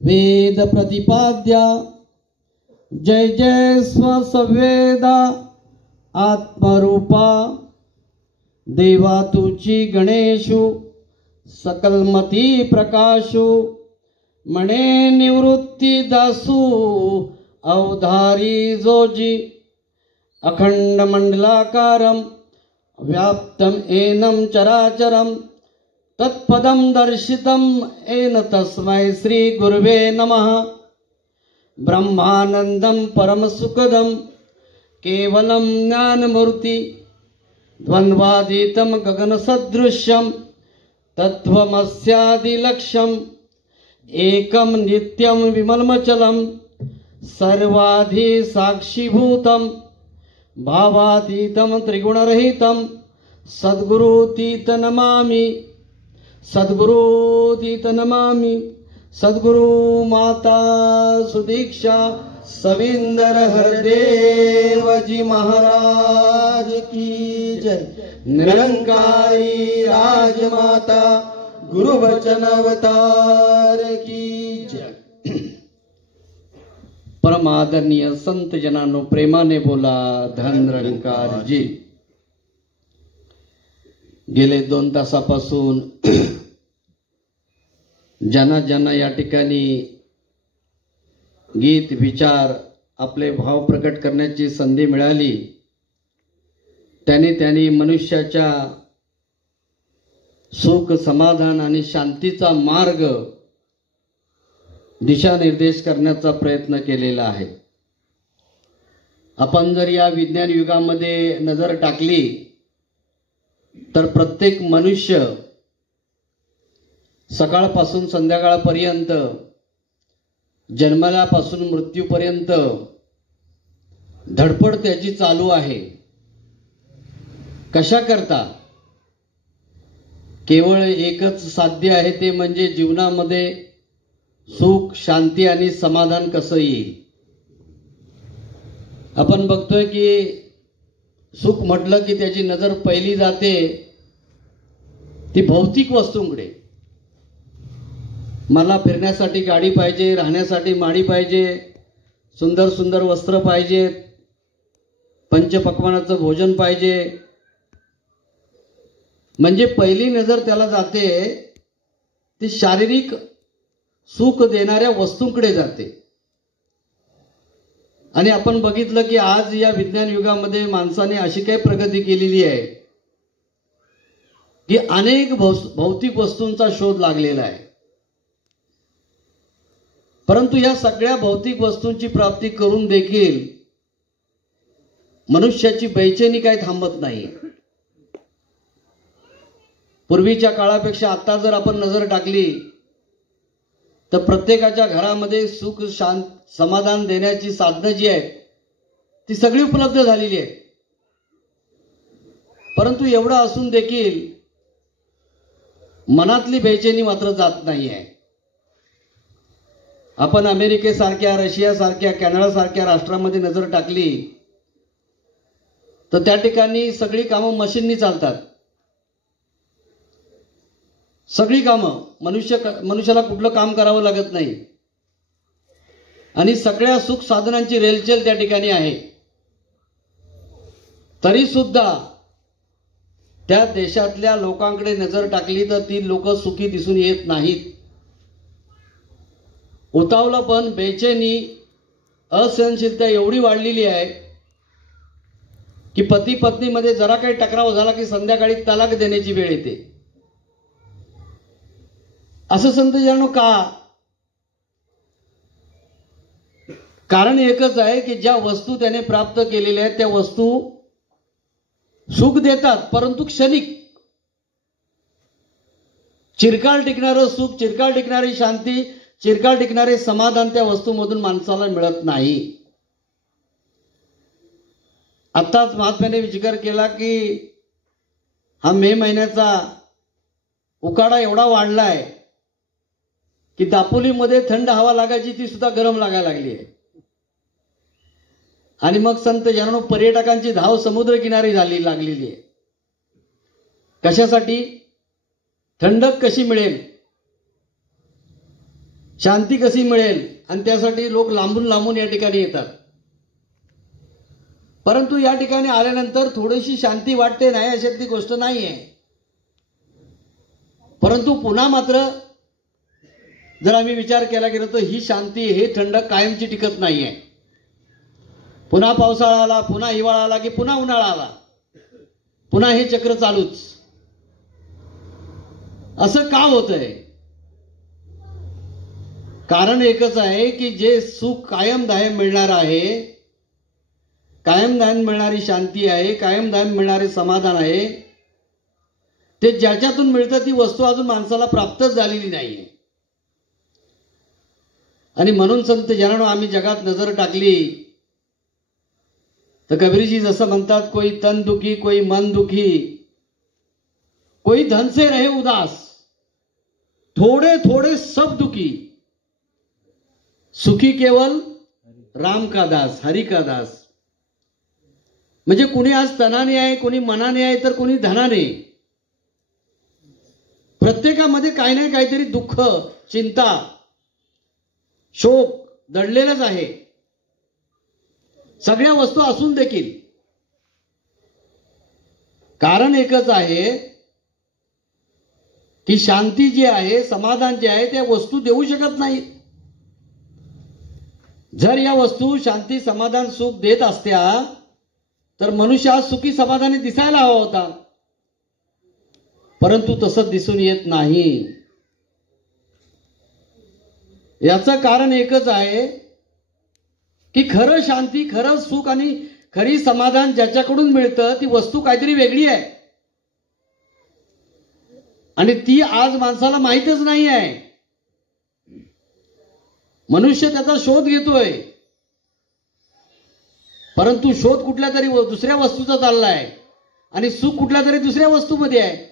वेद प्रतिपाद्या जय जय स्वसवेदा आत्मरूपा देवा तुची गणेशु सकलमती प्रकाशु मणे निवृत्ती दासू अवधारी जोजी अखंड मंडलाकारं व्याप्तं एनं चराचरं तत्पदं दर्शितं येन तस्मै श्री गुरुवे नमः। ब्रह्मानंदं परमसुखदं केवलं ज्ञानमूर्ति द्वन्द्वातीतं गगनसदृश्यं तत्त्वमस्यादिलक्ष्यम् एकं नित्यं विमलमचलं सर्वाधि साक्षीभूतं भावातीतं त्रिगुणरहितं सद्गुरुतीत नमामि सद्गुरुतीत नमामि। सद्गुरु माता सुदीक्षा सविंदर हरदेव जी महाराज की जय। निरंकारी राजमाता गुरु वचन अवतार की जय। परम आदरणीय संत जनांनो, प्रेमाने बोला धन निरंकार जी। गेले 2 तासापासून ज्यांना या ठिकाणी गीत विचार आपले भाव प्रकट करण्याची संधी मिळाली त्यांनी मनुष्याच्या सुख समाधान आणि शांतीचा मार्ग दिशानिर्देश करण्याचा प्रयत्न केलेला आहे। आपण जर या विज्ञान युगामध्ये नजर टाकली तर प्रत्येक मनुष्य सकाळपासून संध्याकाळपर्यंत जन्मल्यापासून मृत्यूपर्यंत धडपड त्याची चालू आहे। कशा करता? केवळ एकच साध्य आहे, ते म्हणजे जीवनामध्ये सुख शांती आणि समाधान कसं येईल। आपण बघतोय की सुख म्हटलं की त्याची नजर पहिली जाते ती भौतिक वस्तूंकडे। मला फिरण्यासाठी गाडी पाहिजे, राहण्यासाठी माडी पाहिजे, सुंदर सुंदर वस्त्र पाहिजेत, पंचपक्वानाचं भोजन पाहिजे। म्हणजे पहिली नजर त्याला जाते ती शारीरिक सुख देणाऱ्या वस्तूंकडे जाते। आणि आपण बघितलं की आज या विज्ञान युगामध्ये माणसाने अशी काही प्रगती केलेली आहे की अनेक भौतिक वस्तूंचा शोध लागलेला आहे। परंतु या सगळ्या भौतिक वस्तूंची प्राप्ती करून देखील मनुष्याची बेचैनी काही थांबत नाही। पूर्वीच्या काळापेक्षा आता जर आपण नजर टाकली तर प्रत्येकाच्या घरामध्ये सुख समाधान देण्याची साधनं जी आहेत ती सगळी उपलब्ध झालेली आहेत। परंतु एवढं असून देखील मनातली बेचैनी मात्र जात नाही आहे। आपण अमेरिकेसारख्या, रशियासारख्या, कॅनडासारख्या राष्ट्रांमध्ये नजर टाकली तर त्या ठिकाणी सगळी कामं मशीननी चालतात। सगळी कामं मनुष्याला कुठलं काम करावं लागत नाही आणि सगळ्या सुख साधनांची रेलचेल त्या ठिकाणी आहे। तरी सुद्धा त्या देशातल्या लोकांकडे नजर टाकली तर ती लोक सुखी दिसून येत नाहीत। उतावळापण, बेचैनी, असहनशीलता एवढी वाढलेली आहे की पती पत्नीमध्ये जरा काही टकराव झाला की संध्याकाळी तलाक देण्याची वेळ येते। असं संत जनो का? कारण एकच आहे की ज्या वस्तू त्याने प्राप्त केलेल्या आहेत त्या वस्तू सुख देतात, परंतु क्षणिक। चिरकाल टिकणारं सुख, चिरकाल टिकणारी शांती, चिरकाल टिकणारे समाधान त्या वस्तूमधून माणसाला मिळत नाही। आताच महात्म्याने विचार केला की हा मे महिन्याचा उकाडा एवढा वाढलाय की दापोलीमध्ये थंड हवा लागायची ती सुद्धा गरम लागायला लागली आहे। आणि मग संत जनांनो, पर्यटकांची धाव समुद्र किनारी लागलेली आहे। कशासाठी? थंडक कशी मिळेल? शांती कशी मिळेल, आणि त्यासाठी लोक लांबून लांबून या ठिकाणी येतात. परंतु या ठिकाणी आल्यानंतर थोडीशी शांती वाटते, नाही अशातली गोष्ट नाही आहे. परंतु पुन्हा मात्र जर आम्ही विचार केला गेला तर ही शांती, हे थंड कायमची टिकत नाहीये. पुन्हा पावसाळा आला, पुन्हा हिवाळा आला की पुन्हा उन्हाळा आला, पुन्हा हे चक्र चालूच. असं का होतंय? कारण एकच आहे की जे सुख कायमदायम मिळणार आहे, कायमदायम मिळणारी शांती आहे, कायमदायम मिळणारे समाधान आहे, ते ज्याच्यातून मिळतं ती वस्तू अजून माणसाला प्राप्तच झालेली नाहीये. आणि म्हणून संत जनानो, आम्ही जगात नजर टाकली तर कबीरजी जसं म्हणतात, कोई तन दुखी, कोई मन दुखी, कोई धन से रहे उदास, थोड़े थोड़े सब दुखी, सुखी केवल राम का दास, हरि का दास. म्हणजे कुणी आज तनाने आहे, कुणी मनाने आहे, तर कुणी धनाने. प्रत्येकामध्ये काही नाही काहीतरी दुःख, चिंता, शोक दडलेलंच आहे. सगळ्या वस्तू असून देखील कारण एकच आहे की शांती जी आहे, समाधान जे आहे, त्या वस्तू देऊ शकत नाही. जर या वस्तू शांती, समाधान, सुख देत असत्या तर मनुष्य आज सुखी समाधानी दिसायला हवा होता. परंतु तसं दिसून येत नाही. याचं कारण एकच आहे की खरं शांती, खरं सुख आणि खरी समाधान ज्याच्याकडून मिळतं ती वस्तू काहीतरी वेगळी आहे, आणि ती आज माणसाला माहीतच नाही आहे. मनुष्य त्याचा शोध घेतोय, परंतु शोध कुठल्या तरी दुसऱ्या वस्तूचा चाललाय आणि सुख कुठल्या तरी दुसऱ्या वस्तूमध्ये आहे.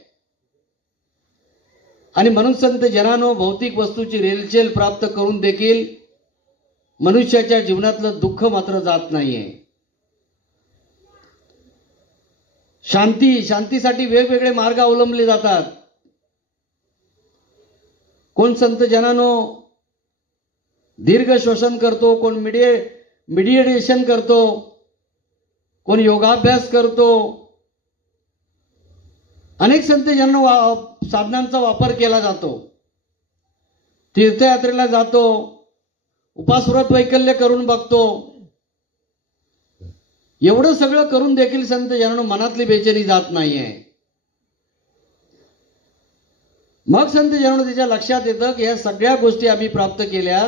आणि म्हणून संत जनानो, भौतिक वस्तूची रेलचेल प्राप्त करून देखील मनुष्याच्या जीवनातलं दुःख मात्र जात नाहीये. शांतीसाठी वेगवेगळे मार्ग अवलंबले जातात. कोण संत जनानो दीर्घ श्वसन करतो, कोण मेडिटेशन करतो, कोण योगाभ्यास करतो. अनेक संत जनानो साधनांचा वापर केला जातो, तीर्थयात्रेला जातो, उपासव्रत वैकल्य करून बघतो. एवढं सगळं करून देखील संत जनानो मनातली बेचैनी जात नाहीये. मग संत जनानो त्याच्या लक्षात येतं की या सगळ्या गोष्टी आम्ही प्राप्त केल्या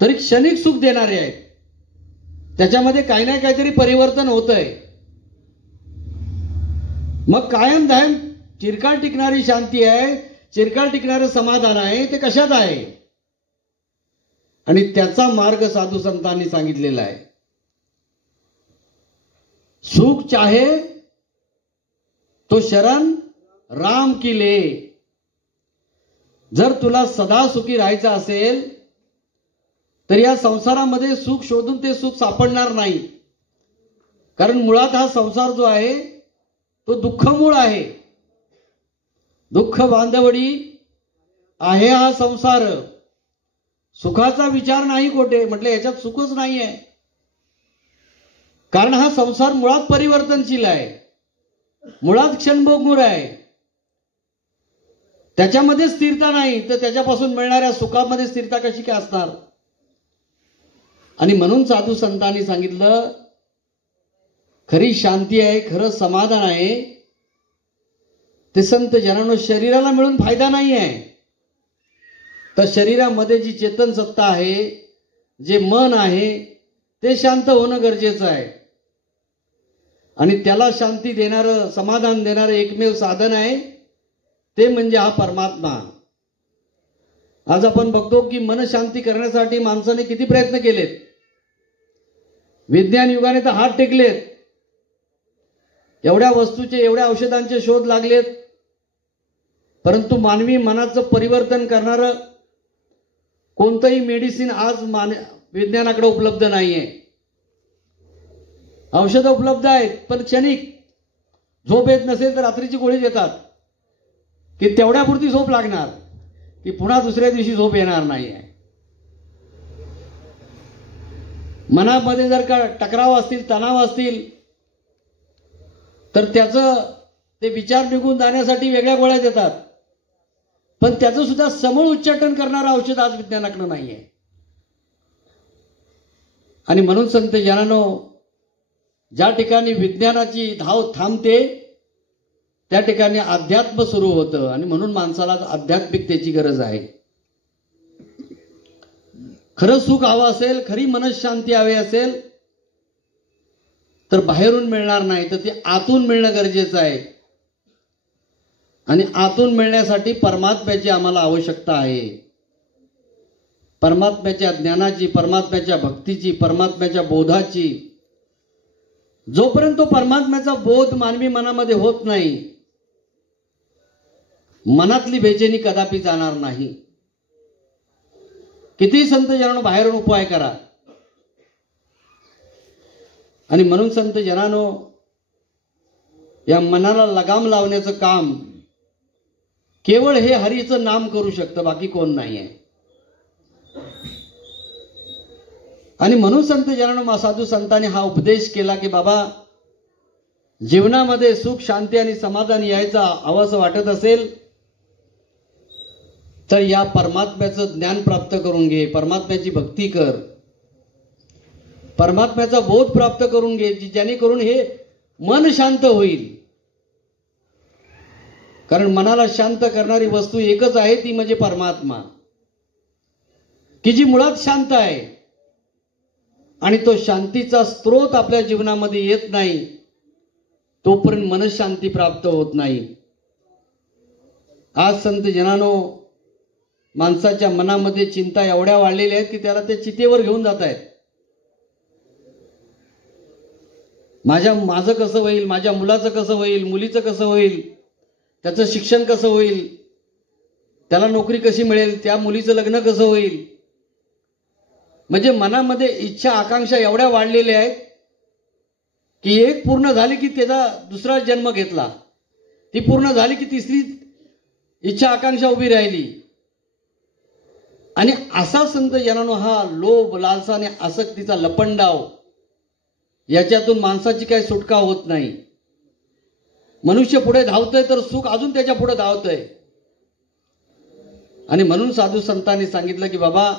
तरी क्षणिक सुख देणारे आहेत, त्याच्यामध्ये काही ना काहीतरी परिवर्तन होतंय. मग कायम दायम चिरकाळ टिकणारी शांती आहे, चिरकाळ टिकणारं समाधान आहे, ते कशात आहे? आणि त्याचा मार्ग साधू संतांनी सांगितलेला आहे. सुख चाहे तो शरण राम की ले. जर तुला सदा सुखी राहायचं असेल तर या संसारामध्ये सुख शोधून ते सुख सापडणार नाही. कारण मुळात हा संसार जो आहे तो दुःखमूळ आहे. दुःख बांधवडी आहे हा संसार. सुखाचा विचार नाही कोठे, म्हटलं याच्यात सुखच नाही आहे. कारण हा संसार मुळात परिवर्तनशील आहे, मुळात क्षणभंगूर आहे. त्याच्यामध्ये स्थिरता नाही, तर त्याच्यापासून मिळणाऱ्या सुखामध्ये स्थिरता कशी काय असणार? आणि म्हणून साधू संतांनी सांगितलं, खरी शांती आहे, खरं समाधान आहे ते संत जनांनो शरीराला मिळून फायदा नाही आहे. तर शरीरामध्ये जी चेतन सत्ता आहे, जे मन आहे, ते शांत होणं गरजेचं आहे. आणि त्याला शांती देणारं, समाधान देणारं एकमेव साधन आहे ते म्हणजे हा परमात्मा. आज आपण बघतो की मन शांती करण्यासाठी माणसाने किती प्रयत्न केलेत. विज्ञान युगाने तर हात टेकलेत, एवढ्या वस्तूचे, एवढ्या औषधांचे शोध लागलेत, परंतु मानवी मनाचं परिवर्तन करणारं कोणतंही मेडिसिन आज विज्ञानाकडे उपलब्ध नाहीये. औषधं उपलब्ध आहेत पण क्षणिक. झोप येत नसेल तर रात्रीची गोळी देतात की तेवढ्यापुरती झोप लागणार, की पुन्हा दुसऱ्या दिवशी झोप येणार नाही आहे. मनामध्ये जर का टकराव असतील, तणाव असतील, तर त्याचं ते विचार निघून जाण्यासाठी वेगळ्या गोळ्या देतात, पण त्याचं सुद्धा समूळ उच्चाटन करणारं औषध आज विज्ञानाकडे नाहीये. आणि म्हणून संत जनानो, ज्या ठिकाणी विज्ञानाची धाव थांबते त्या ठिकाणी अध्यात्म सुरू होतं. आणि म्हणून माणसाला आध्यात्मिकतेची गरज आहे. खरं सुख हवं असेल, खरी मनशांती हवी असेल, तर बाहेरून मिळणार नाही, तर ते आतून मिळणं गरजेचं आहे. आणि आतून मिळण्यासाठी परमात्म्याची आम्हाला आवश्यकता आहे. परमात्म्याच्या ज्ञानाची, परमात्म्याच्या भक्तीची, परमात्म्याच्या बोधाची. जोपर्यंत तो परमात्म्याचा बोध मानवी मनामध्ये होत नाही, मनातली बेचैनी कदापि जाणार नाही. किती संत जनांनो बाहेरून उपाय करा. आणि म्हणून संत जनांनो, या मनाला लगाम लावण्याचं काम केवळ हे हरीचं नाम करू शकतं, बाकी कोण नाही आहे. आणि म्हणून संत जनांनो, साधू संतांनी हा उपदेश केला की बाबा, जीवनामध्ये सुख, शांती आणि समाधान यायचा हवंसं वाटत असेल तर या परमात्म्याचं ज्ञान प्राप्त करून घे, परमात्म्याची भक्ती कर, परमात्म्याचा बोध प्राप्त करून घे, जेणेकरून हे मन शांत होईल. कारण मनाला शांत करणारी वस्तू एकच आहे, ती म्हणजे परमात्मा, की जी मुळात शांत आहे. आणि तो शांतीचा स्रोत आपल्या जीवनामध्ये येत नाही तोपर्यंत मनशांती प्राप्त होत नाही. आज संत जनांनो, माणसाच्या मनामध्ये चिंता एवढ्या वाढलेल्या आहेत की त्याला ते चितेवर घेऊन जात आहेत. माझं कसं होईल, माझ्या मुलाचं कसं होईल, मुलीचं कसं होईल, त्याचं शिक्षण कसं होईल, त्याला नोकरी कशी मिळेल, त्या मुलीचं लग्न कसं होईल. म्हणजे मनामध्ये इच्छा, आकांक्षा एवढ्या वाढलेल्या आहेत की एक पूर्ण झाली की त्याचा दुसरा जन्म घेतला, ती पूर्ण झाली की तिसरी इच्छा, आकांक्षा उभी राहिली. आणि असा संत जनांनो, हा लोभ, लालसा आणि आसक्तीचा लपंडाव, याच्यातून माणसाची काही सुटका होत नाही. मनुष्य पुढे धावतोय तर सुख अजून त्याच्या पुढे धावतोय. आणि म्हणून साधू संतांनी सांगितलं की बाबा,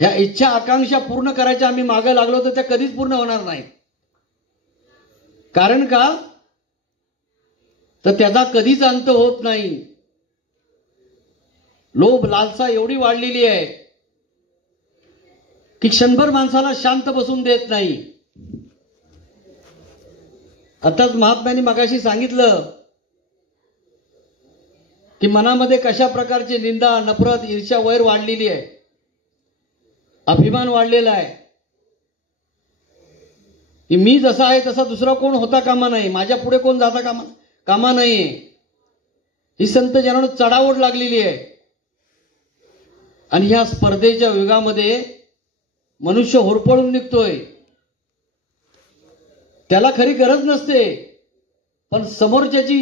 ह्या इच्छा, आकांक्षा पूर्ण करायच्या आम्ही मागे लागलो तर त्या कधीच पूर्ण होणार नाहीत. कारण का, तर त्याचा कधीच अंत होत नाही. लोभ, लालसा एवढी वाढलेली आहे की क्षणभर माणसाला शांत बसून देत नाही. आताच महात्म्यांनी मगाशी सांगितलं की मनामध्ये कशा प्रकारची निंदा, नफरत, ईर्ष्या, वैर वाढलेली आहे, अभिमान वाढलेला आहे की मी जसा आहे तसा दुसरा कोण होता कामा नाही, माझ्या पुढे कोण जाता कामा नाही. ही संत जनांनो चढाओढ लागलेली आहे. आणि ह्या स्पर्धेच्या युगामध्ये मनुष्य होरपळून निघतोय. त्याला खरी गरज नसते, पण समोरच्याची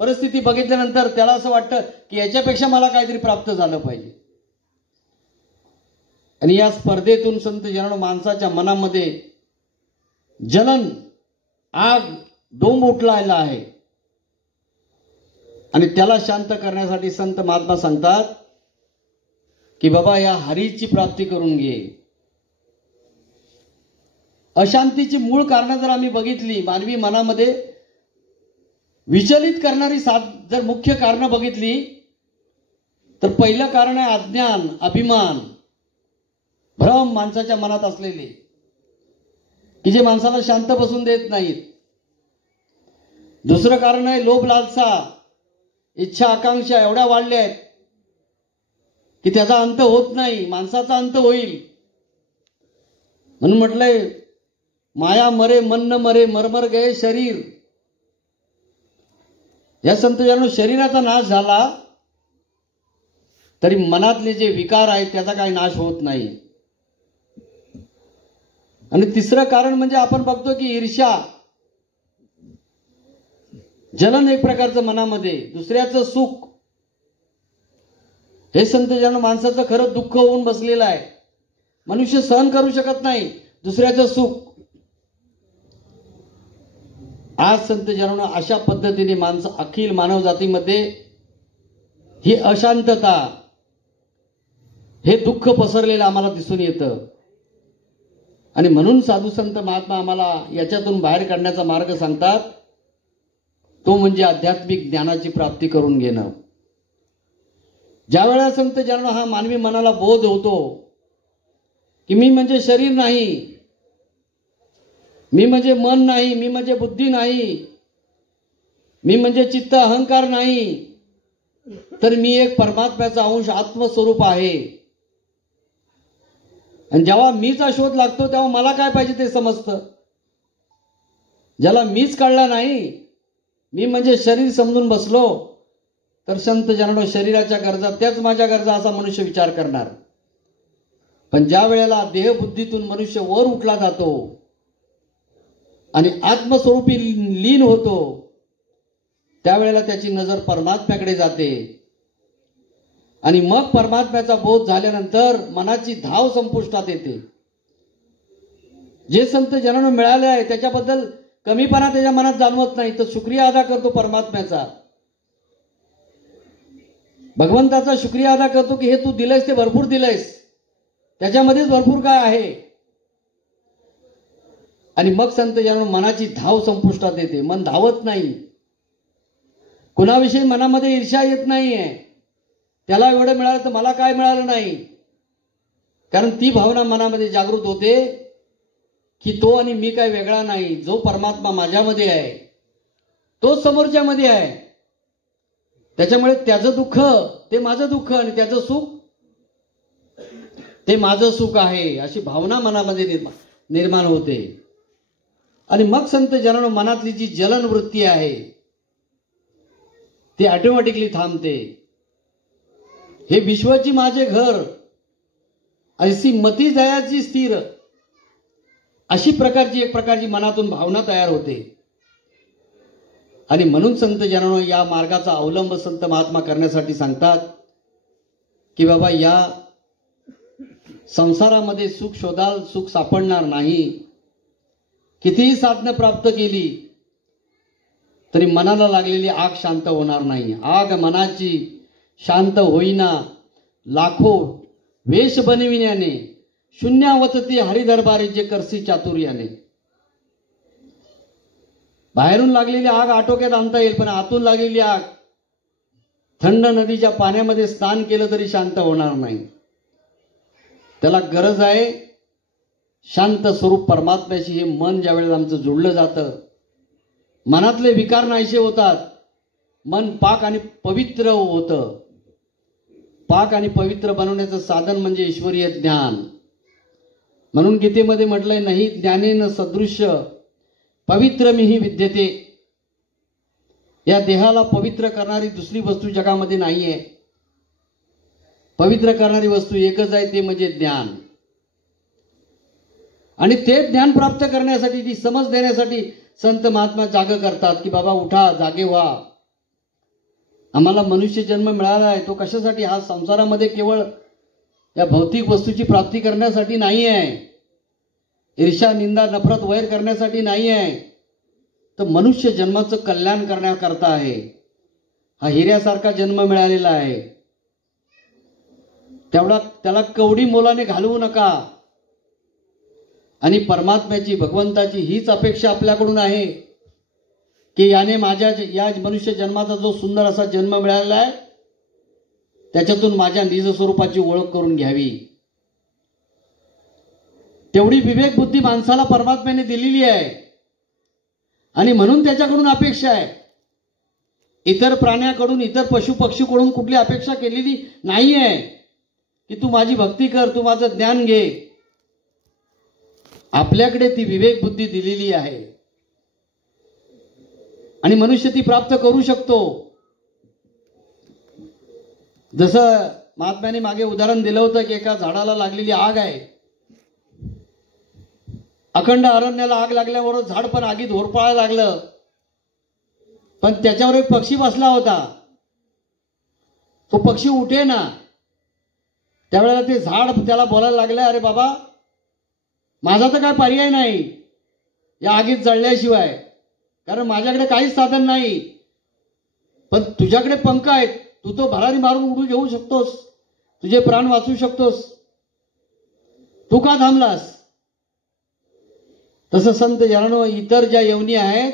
परिस्थिती बघितल्यानंतर त्याला असं वाटतं की याच्यापेक्षा मला काहीतरी प्राप्त झालं पाहिजे. आणि या स्पर्धेतून संत जनांनो, माणसाच्या मनामध्ये जलन, आग, डोंब उठलेला आहे. आणि त्याला शांत करण्यासाठी संत महात्मा सांगतात की बाबा, या हरीची प्राप्ती करून घे. अशांतीची मूळ कारण जर आम्ही बघितली, मानवी मनामध्ये विचलित करणारी जर मुख्य कारण बघितली, तर पहिलं कारण आहे अज्ञान, अभिमान, भ्रम माणसाच्या मनात असलेले, की जे माणसाला शांत बसून देत नाहीत. दुसरं कारण आहे लोभ, लालसा, इच्छा, आकांक्षा एवढ्या वाढल्या आहेत की त्याचा अंत होत नाही, माणसाचा अंत होईल. म्हणून म्हटलंय, माया मरे मन न मरे, मरमर गए शरीर. या संत जनांनो, शरीराचा नाश झाला तरी मनातले जे विकार आहेत त्याचा काही नाश होत नाही. आणि तिसरं कारण म्हणजे आपण बघतो की ईर्ष्या, जलन एक प्रकारचं मनामध्ये, दुसऱ्याचं सुख हे संत जन माणसाचं खरं दुःख होऊन बसलेलं आहे. मनुष्य सहन करू शकत नाही दुसऱ्याचं सुख. आज संत जनांनो अशा पद्धतीने माणसं अखिल मानव जातीमध्ये ही अशांतता, हे दुःख पसरलेलं आम्हाला दिसून येतं. आणि म्हणून साधू संत महात्मा आम्हाला याच्यातून बाहेर काढण्याचा मार्ग सांगतात, तो म्हणजे आध्यात्मिक ज्ञानाची प्राप्ती करून घेणं. ज्या वेळेला संत जनांनो हा मानवी मनाला बोध होतो की मी म्हणजे शरीर नाही, मी म्हणजे मन नाही, मी म्हणजे बुद्धी नाही, मी म्हणजे चित्त अहंकार नाही, तर मी एक परमात्म्याचा अंश आत्मस्वरूप आहे. आणि जेव्हा मीचा शोध लागतो तेव्हा मला काय पाहिजे ते समजतं. ज्याला मीच कळला नाही, मी म्हणजे शरीर समजून बसलो, तर संत जनांनो शरीराच्या गरजा त्याच माझ्या गरजा असा मनुष्य विचार करणार. पण ज्या वेळेला देहबुद्धीतून मनुष्य वर उठला जातो आणि आत्मस्वरूपी लीन होतो, त्यावेळेला त्याची नजर परमात्म्याकडे जाते. आणि मग परमात्म्याचा बोध झाल्यानंतर मनाची धाव संपुष्टात येते. जे संत जनांनो मिळाले आहे त्याच्याबद्दल कमीपणा त्याच्या मनात जाणवत नाही, तर शुक्रिया अदा करतो परमात्म्याचा. भगवंताचा शुक्रिया अदा करतो की हे तू दिलंयस ते भरपूर दिलंयस, त्याच्यामध्येच भरपूर काय आहे. आणि मग संत जनांनो मनाची धाव संपुष्टात येते. मन धावत नाही, कुणाविषयी मनामध्ये ईर्ष्या येत नाहीये. त्याला एवढं मिळालं तर मला काय मिळालं नाही, कारण ती भावना मनामध्ये जागृत होते की तो आणि मी काय वेगळा नाही. जो परमात्मा माझ्यामध्ये आहे तो समोरच्यामध्ये आहे. त्याच्यामुळे त्याचं दुःख ते माझं दुःख आणि त्याचं सुख ते माझं सुख आहे, अशी भावना मनामध्ये निर्माण होते. आणि मग संत जनांनो मनातली जी जलन वृत्ती आहे ती ऑटोमॅटिकली थांबते. हे विश्वाची माझे घर, ऐसी मती जयाची स्थिर, अशी एक प्रकारची मनातून भावना तयार होते. आणि म्हणून संत जनांनो या मार्गाचा अवलंब संत महात्मा करण्यासाठी सांगतात की बाबा या संसारामध्ये सुख शोधाल, सुख सापडणार नाही. कितीही साधनं प्राप्त केली तरी मनाला लागलेली आग शांत होणार नाही. आग मनाची शांत होईना, लाखो वेश बनविण्याने शून्यावतती हरिदरबारी जे करसी चातुर्याने. बाहेरून लागलेली आग आटोक्यात आणता येईल, पण आतून लागलेली आग थंड नदीच्या पाण्यामध्ये स्नान केलं तरी शांत होणार नाही. त्याला गरज आहे शांत स्वरूप परमात्म्याशी. हे मन ज्या वेळेला आमचं जुळलं जातं, मनातले विकार नाहीसे होतात, मन पाक आणि पवित्र होतं. पाक आणि पवित्र बनवण्याचं साधन म्हणजे ईश्वरीय ज्ञान. म्हणून गीतेमध्ये म्हटलंय नाही ज्ञानेन सदृश्य पवित्रमिहि विद्यते. या देहाला पवित्र करणारी दुसरी वस्तू जगामध्ये नाहीये. पवित्र करणारी वस्तू एकच आहे, ते म्हणजे ज्ञान. आणि ते ज्ञान प्राप्त करण्यासाठी, ती समज देण्यासाठी संत महात्मा जाग करतात की बाबा उठा, जागे व्हा. आम्हाला मनुष्य जन्म मिळाला आहे तो कशासाठी? हा संसारामध्ये केवळ या भौतिक वस्तूची प्राप्ती करण्यासाठी नाही आहे, ईर्ष्या निंदा नफरत वैर करण्यासाठी नाही आहे, तर मनुष्य जन्माचं कल्याण करण्याकरता आहे. हा हिऱ्यासारखा जन्म मिळालेला आहे, त्याला कवडी मोलाने घालवू नका. आणि परमात्म्याची, भगवंताची हीच अपेक्षा आपल्याकडून आहे की याने माझ्या या मनुष्य जन्माचा जो सुंदर असा जन्म मिळालेला आहे त्याच्यातून माझ्या निज स्वरूपाची ओळख करून घ्यावी. तेवढी विवेक बुद्धी माणसाला परमात्म्याने दिलेली आहे. आणि म्हणून त्याच्याकडून अपेक्षा आहे. इतर प्राण्याकडून, इतर पशु पक्षीकडून कुठली अपेक्षा केलेली नाही आहे की तू माझी भक्ती कर, तू माझं ज्ञान घे. आपल्याकडे ती विवेक बुद्धी दिलेली आहे आणि मनुष्य ती प्राप्त करू शकतो. जसं महात्म्याने मागे उदाहरण दिलं होतं की एका झाडाला लागलेली आग आहे. अखंड अरण्याला आग लागल्यावर झाड पण आगीत होरपळायला लागलं, पण त्याच्यावर एक पक्षी बसला होता. तो पक्षी उठेना, त्यावेळेला ते झाड त्याला बोलायला लागलं, अरे बाबा माझा तर काय पर्याय नाही या आगीत जळल्याशिवाय, कारण माझ्याकडे काहीच साधन नाही, पण तुझ्याकडे पंख आहेत, तू तो भरारी मारून उडू घेऊ शकतोस, तुझे प्राण वाचवू शकतोस, तू का थांबलास? तसं संत जनानो इतर ज्या यवनी आहेत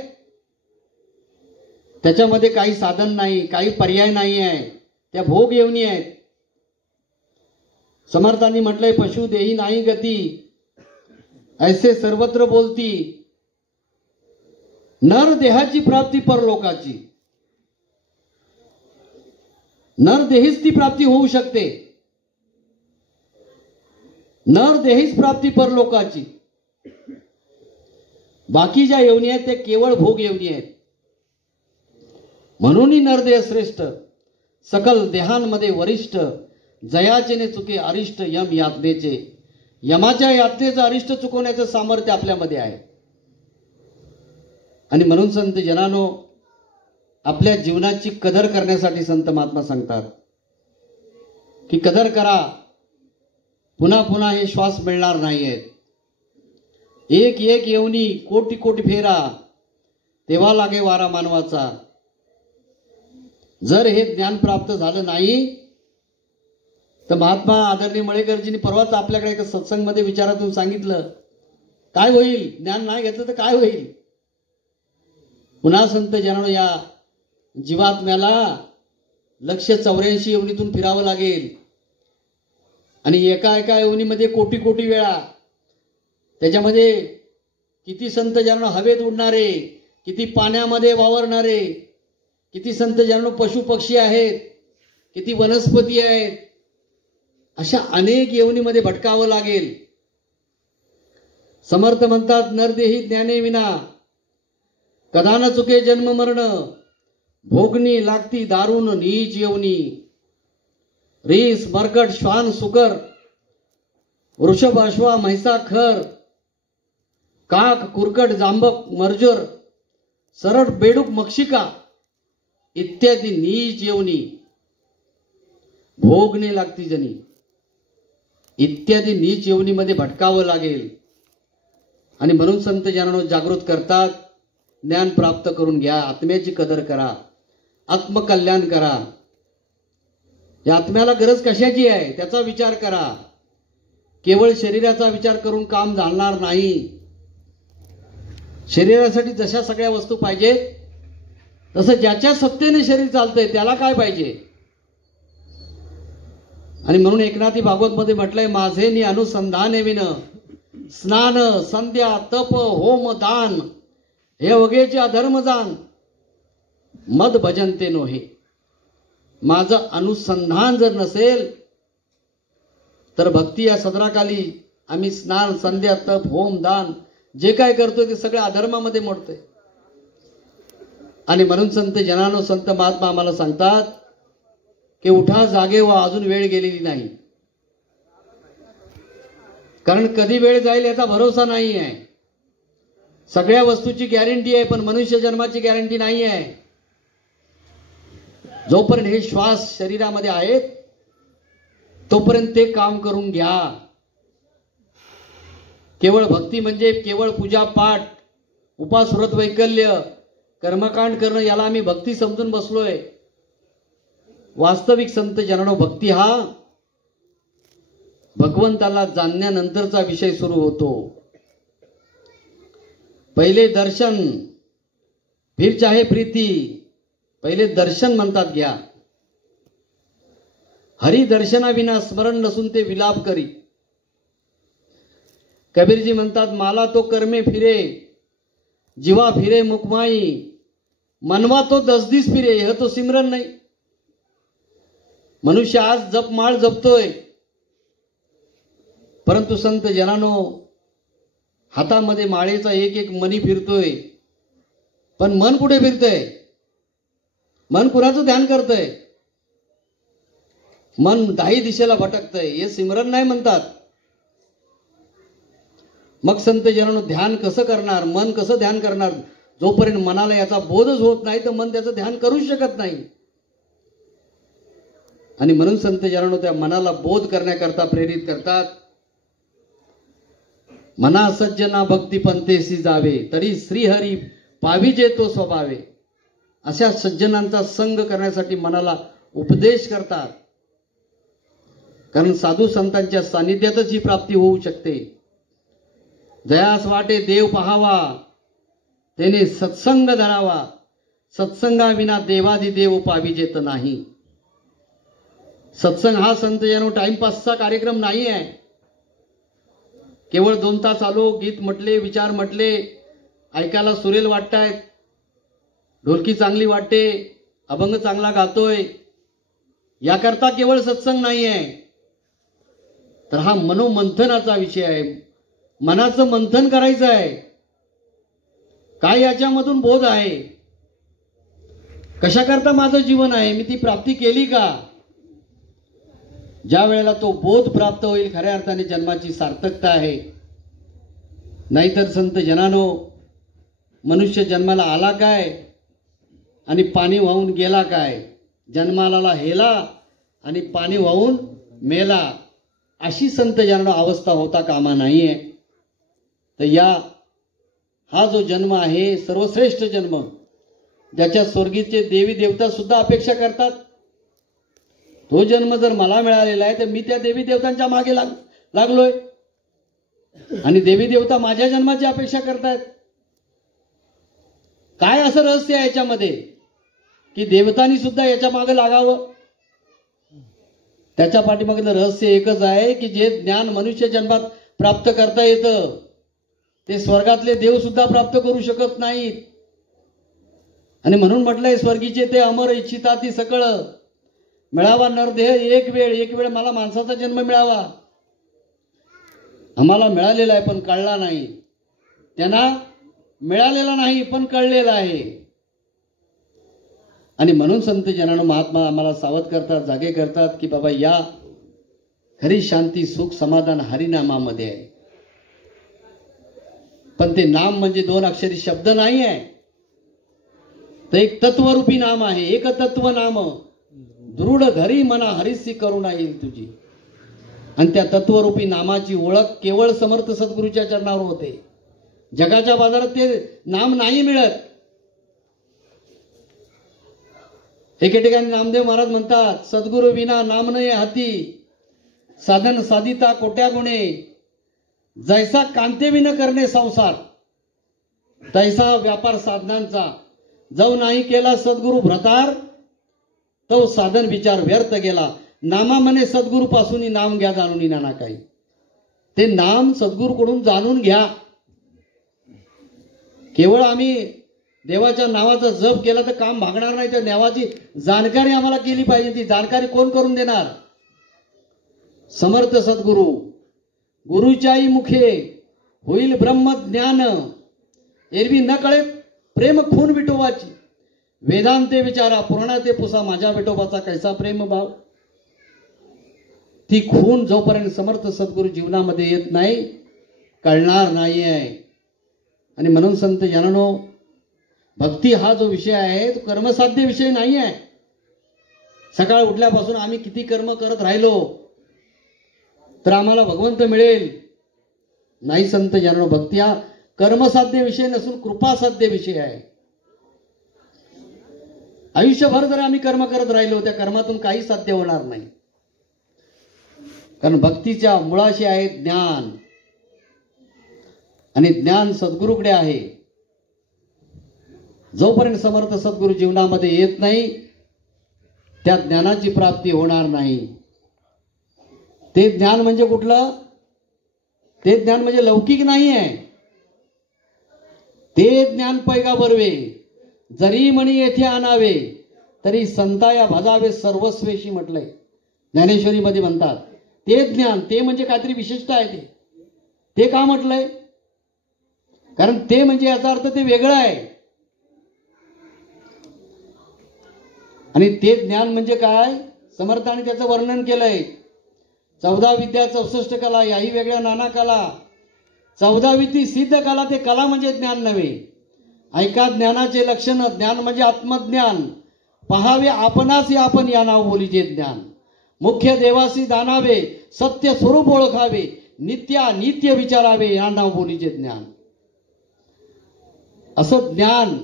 त्याच्यामध्ये काही साधन नाही, काही पर्याय नाही आहे, त्या भोग यवनी आहेत. समर्थांनी म्हटलंय, पशु देही नाही गती, ऐसे सर्वत्र बोलती, नर देहाची प्राप्ती परलोकाची. नर देहीच ती प्राप्ती होऊ शकते, नर देहीच प्राप्ती परलोकाची. बाकी ज्या यवनी आहेत ते केवळ भोग यवनी आहेत. म्हणून नरदेह श्रेष्ठ, सकल देहांमध्ये वरिष्ठ, जयाचे ने चुके अरिष्ट यम यातनेचे. यमाच्या यातनेचं अरिष्ट चुकवण्याचं सामर्थ्य आपल्यामध्ये आहे. आणि म्हणून संत जनानो आपल्या जीवनाची कदर करण्यासाठी संत महात्मा सांगतात की कदर करा, पुन्हा पुन्हा हे श्वास मिळणार नाहीयेत. एक एक येवनी कोटी कोटी फेरा, तेव्हा लागे वारा मानवाचा. जर हे ज्ञान प्राप्त झालं नाही तर महात्मा आदरणीय मळेकरजींनी परवाच आपल्याकडे एका सत्संगमध्ये विचारातून सांगितलं, काय होईल ज्ञान नाही घेतलं तर काय होईल. पुन्हा संत जनानो या जीवात्म्याला 184 योनीतून फिरावं लागेल. आणि एका एका योनीमध्ये कोटी कोटी वेळा, त्याच्यामध्ये किती संत जनानो हवेत उडणारे, किती पाण्यामध्ये वावरणारे, किती संत जनानो पशु पक्षी आहेत, किती वनस्पती आहेत, अशा अनेक येवनीमध्ये भटकावं लागेल. समर्थ म्हणतात, नरदेही ज्ञाने विना कदा न चुके जन्म मरण, भोगणी लागती दारुण नीच येवनी. रीस मरकट श्वान सुकर, वृषभ अश्वा म्हैसा खर, काक कुरकट जांबक मर्जर, सरट बेडूक मक्षिका इत्यादी नीच येवनी. भोगणे लागती जनी इत्यादी नीच येवनीमध्ये भटकावं लागेल. आणि म्हणून संत जनानो जागृत करतात, ज्ञान प्राप्त करून घ्या, आत्म्याची कदर करा, आत्मकल्याण करा. या आत्म्याला गरज कशाची आहे त्याचा विचार करा. केवळ शरीराचा विचार करून काम चालणार नाही. शरीरासाठी जशा सगळ्या वस्तू पाहिजेत, तसं ज्याच्या सत्तेने शरीर चालतंय त्याला काय पाहिजे. आणि म्हणून एकनाथी भागवत मध्ये म्हटलंय, माझे नि अनुसंधाने विन स्नान संध्या तप होम दान, हे वगेचे अधर्म जाण, मद भजनते नोहे. माझं अनुसंधान जर नसेल तर भक्ती या सदराखाली आम्ही स्नान संध्या तप होम दान जे काय करतोय ते सगळं अधर्मामध्ये मोडतोय. आणि म्हणून संत जनानो संत महात्मा आम्हाला सांगतात की उठा जागे व्हा, अजून वेळ गेलेली नाही. कारण कधी वेळ जाईल याचा भरोसा नाही आहे. सगळ्या वस्तूची गॅरंटी आहे, पण मनुष्य जन्माची गॅरंटी नाही आहे. जोपर्यंत हे श्वास शरीरामध्ये आहेत तोपर्यंत ते काम करून घ्या. केवळ भक्ती म्हणजे केवळ पूजा पाठ, उपास व्रत वैकल्य कर्मकांड करणं याला आम्ही भक्ती समजून बसलोय. वास्तविक संत जनानो भक्ती हा भगवंताला जाणण्यानंतरचा विषय सुरू होतो. पहिले दर्शन फिर चाहे प्रीती. पहिले दर्शन म्हणतात घ्या. हरी दर्शनाविना स्मरण नसून ते विलाप करी. कबीरजी म्हणतात, माला तो कर्मे फिरे जीवा फिरे मुकमाई, मनवा तो 10 दिस फिरे. हे तो सिमरन नाही. मनुष्य आज जपमाळ जपतोय, परंतु संत जनानो हातामध्ये माळेचा एक एक मणी फिरतोय, पण मन कुठे फिरतंय? मन कुणाचं ध्यान करतंय? मन 10 दिशेला भटकतंय. हे सिमरन नाही म्हणतात. मग संत जनानो ध्यान कसं करणार, मन कसं ध्यान करणार? जोपर्यंत मनाला याचा बोधच होत नाही तर मन त्याचं ध्यान करूच शकत नाही. आणि म्हणून संत जनानो त्या मनाला बोध करण्याकरता प्रेरित करतात. मना सज्जना भक्ती पंथेसी जावे, तरी श्रीहरी पाविजे तो स्वभावे. अशा सज्जनांचा संग करण्यासाठी मनाला उपदेश करतात. कारण साधू संतांच्या सानिध्यातच ही प्राप्ती होऊ शकते. जयास वाटे देव पहावा, त्याने सत्संग धरावा, सत्संगाविना देवादिदेव पाविजेत नाही. सत्संग हा संत जनो टाइमपासचा कार्यक्रम नाही आहे. केवळ 2 तास आलो, गीत म्हटले, विचार म्हटले, ऐकायला सुरेल वाटतायत, ढोलकी चांगली वाटते, अभंग चांगला गातोय, याकरता केवळ सत्संग नाही आहे. तर हा मनोमंथनाचा विषय आहे. मनाचं मंथन करायचं आहे. काय याच्यामधून बोध आहे, कशाकरता माझं जीवन आहे, मी ती प्राप्ती केली का? ज्या वेळेला तो बोध प्राप्त होईल, खऱ्या अर्थाने जन्माची सार्थकता आहे. नाहीतर संत जनानो, मनुष्य जन्माला आला काय आणि पाणी वाहून गेला काय? जन्माला हेला आणि पाणी वाहून मेला, अशी संत जनानो अवस्था होता कामा नाहीये. तर हा जो जन्म आहे सर्वश्रेष्ठ जन्म, ज्याच्या स्वर्गीचे देवी देवता सुद्धा अपेक्षा करतात, तो जन्म जर मला मिळालेला आहे तर मी त्या देवी देवतांच्या मागे लागलोय आणि देवी देवता माझ्या जन्माची अपेक्षा करतायत. काय असं रहस्य आहे याच्यामध्ये की देवतांनी सुद्धा याच्या मागे लागावं? त्याच्या पाठीमागलं रहस्य एकच आहे की जे ज्ञान मनुष्य जन्मात प्राप्त करता येतं ते स्वर्गातले देव सुद्धा प्राप्त करू शकत नाहीत. आणि म्हणून म्हटलंय, स्वर्गीचे ते अमर इच्छिता ती सकळ, मिळावा नरदेह एक वेळ मला माणसाचा जन्म मिळावा. आम्हाला मिळालेला आहे पण कळला नाही, त्यांना मिळालेला नाही पण कळलेला आहे. आणि म्हणून संत जनानो महात्मा आम्हाला सावध करतात, जागे करतात की बाबा या खरी शांती सुख समाधान हरिनामामध्ये आहे. पण ते नाम म्हणजे 2 अक्षरी शब्द नाही आहे, तर एक तत्वरूपी नाम आहे. एक तत्व नाम दृढ धरी मना हरिसी करुणा येईल तुझी. आणि त्या तत्वरूपी नामाची ओळख केवळ समर्थ सद्गुरूच्या चरणावर होते. जगाच्या बाजारात ते नाम नाही मिळत. एके ठिकाणी नामदेव महाराज म्हणतात, सद्गुरु विना नाम नये हाती, साधन साधिता कोट्या गुणे, जैसा कांतेविन करणे संसार, तैसा व्यापार साधनांचा, जो नाही केला सद्गुरु भ्रतार, तो साधन विचार व्यर्थ गेला. नामा म्हणे सद्गुरु पासून नाम घ्या जाणून नाना काही. ते नाम सद्गुरूकडून जाणून घ्या. केवळ आम्ही देवाच्या नावाचा जप केला तर काम भागणार नाही. त्या नावाची जाणकारी आम्हाला केली पाहिजे. ती जाणकारी कोण करून देणार? समर्थ सद्गुरु. गुरुच्याही मुखे होईल ब्रह्म ज्ञान, एरवी न कळे प्रेम खून विठोबाची, वेदांते विचारा पुराणाते पुसा, माझ्या विठोबाचा कैसा प्रेम भाव. ती खून जोपर्यंत समर्थ सद्गुरू जीवनामध्ये येत नाही कळणार नाही आहे. आणि म्हणून संत जनानो, भक्ती हा जो विषय आहे तो कर्मसाध्य विषय नाही आहे. सकाळ उठल्यापासून आम्ही किती कर्म करत राहिलो तर आम्हाला भगवंत मिळेल नाही. संत जनानो, भक्ती हा कर्मसाध्य विषय नसून कृपासाध्य विषय आहे. आयुष्यभर जर आम्ही कर्म करत राहिलो त्या कर्मातून काही साध्य होणार नाही. कारण भक्तीच्या मुळाशी आहे ज्ञान, आणि ज्ञान सद्गुरूकडे आहे. जोपर्यंत समर्थ सद्गुरू जीवनामध्ये येत नाही त्या ज्ञानाची प्राप्ती होणार नाही. ते ज्ञान म्हणजे कुठलं? ते ज्ञान म्हणजे लौकिक नाही आहे. ते ज्ञान पैगा बरवे, जरी मणी येथे आणावे, तरी संताया भजावे सर्वस्वेशी म्हटलंय. ज्ञानेश्वरी मध्ये म्हणतात ते ज्ञान, ते म्हणजे काहीतरी विशिष्ट आहे. ते का म्हटलंय? कारण ते म्हणजे याचा अर्थ ते वेगळं आहे. आणि ते ज्ञान म्हणजे काय? समर्थाने त्याचं वर्णन केलंय. 14 विद्या 64 कला, याही वेगळ्या नाना कला. 14वी ती सिद्ध कला. ते कला म्हणजे ज्ञान नव्हे. ऐका ज्ञानाचे लक्षण. ज्ञान म्हणजे आत्मज्ञान. पहावे आपणास आपण या नाव बोलीचे ज्ञान. मुख्य देवासी दानावे, सत्य स्वरूप ओळखावे, नित्य विचारावे, या नाव बोलीचे ज्ञान. असं ज्ञान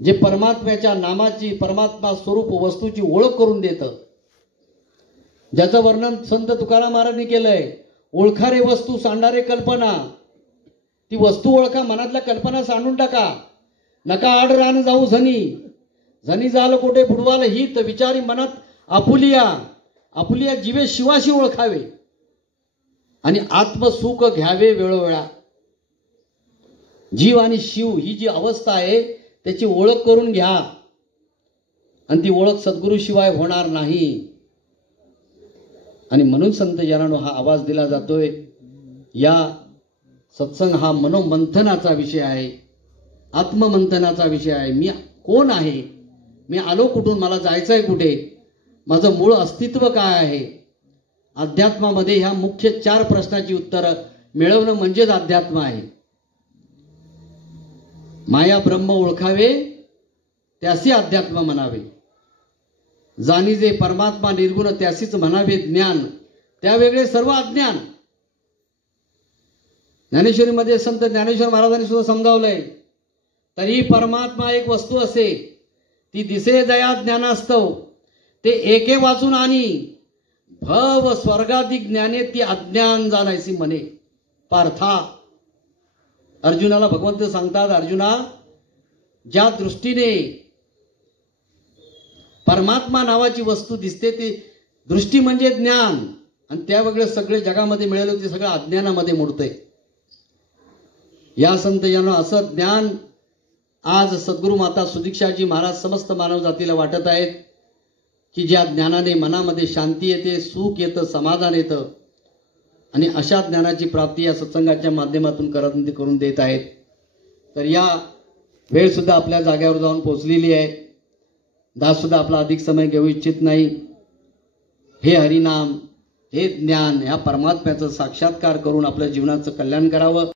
जे परमात्म्याच्या नामाची, परमात्मा स्वरूप वस्तूची ओळख करून देतं, ज्याचं वर्णन संत तुकाराम महाराजांनी केलंय. ओळखारे वस्तू सांडारे कल्पना. ती वस्तू ओळखा, मनातल्या कल्पना सांडून टाका. नका आड रान जाऊ झनी, झनी झालं कोठे बुडवाल हित, विचारी मनात आपुलिया जीवे शिवाशी ओळखावे आणि आत्मसुख घ्यावे वेळोवेळा. जीव आणि शिव ही जी अवस्था आहे त्याची ओळख करून घ्या, आणि ती ओळख सद्गुरु शिवाय होणार नाही. आणि म्हणून संत जनानो हा आवाज दिला जातोय. या सत्संग हा मनोमंथनाचा विषय आहे, आत्ममंथनाचा विषय आहे. मी कोण आहे, मी आलो कुठून, मला जायचंय कुठे, माझं मूळ अस्तित्व काय आहे. अध्यात्मामध्ये ह्या मुख्य 4 प्रश्नाची उत्तरं मिळवणं म्हणजेच अध्यात्म आहे. माया ब्रह्म ओळखावे त्यासी अध्यात्म म्हणावे, जाणी जे परमात्मा निर्गुण त्यासीच म्हणावे ज्ञान, त्यावेगळे सर्व अज्ञान. ज्ञानेश्वरीमध्ये संत ज्ञानेश्वर महाराजांनी सुद्धा समजावलंय. तरी परमात्मा एक वस्तू असे, ती दिसे दया ज्ञानास्तव, ते एके वाचून आणि भव स्वर्गाधिक ज्ञाने ती अज्ञान जाणायसी म्हणे. पार्था, अर्जुनाला भगवंत सांगतात, अर्जुना, ज्या दृष्टीने परमात्मा नावाची वस्तू दिसते ती दृष्टी म्हणजे ज्ञान, आणि त्यावेगळे सगळे जगामध्ये मिळालं ते सगळं अज्ञानामध्ये मोडतंय. या संत यांना असं ज्ञान आज सद्गुरु माता सुदीक्षाजी महाराज समस्त मानव जातीला वाटत आहेत की ज्या ज्ञानाने मनामध्ये शांती येते, सुख येतं, समाधान येतं, आणि अशा ज्ञानाची प्राप्ती या सत्संगाच्या माध्यमातून करून देत आहेत. तर या वेळ सुद्धा आपल्या जागेवर जाऊन पोहोचलेली आहे. दास सुद्धा आपला अधिक समय घेऊ इच्छित नाही. हे हरिनाम, हे ज्ञान, या परमात्म्याचं साक्षात्कार करून आपल्या जीवनाचं कल्याण करावं.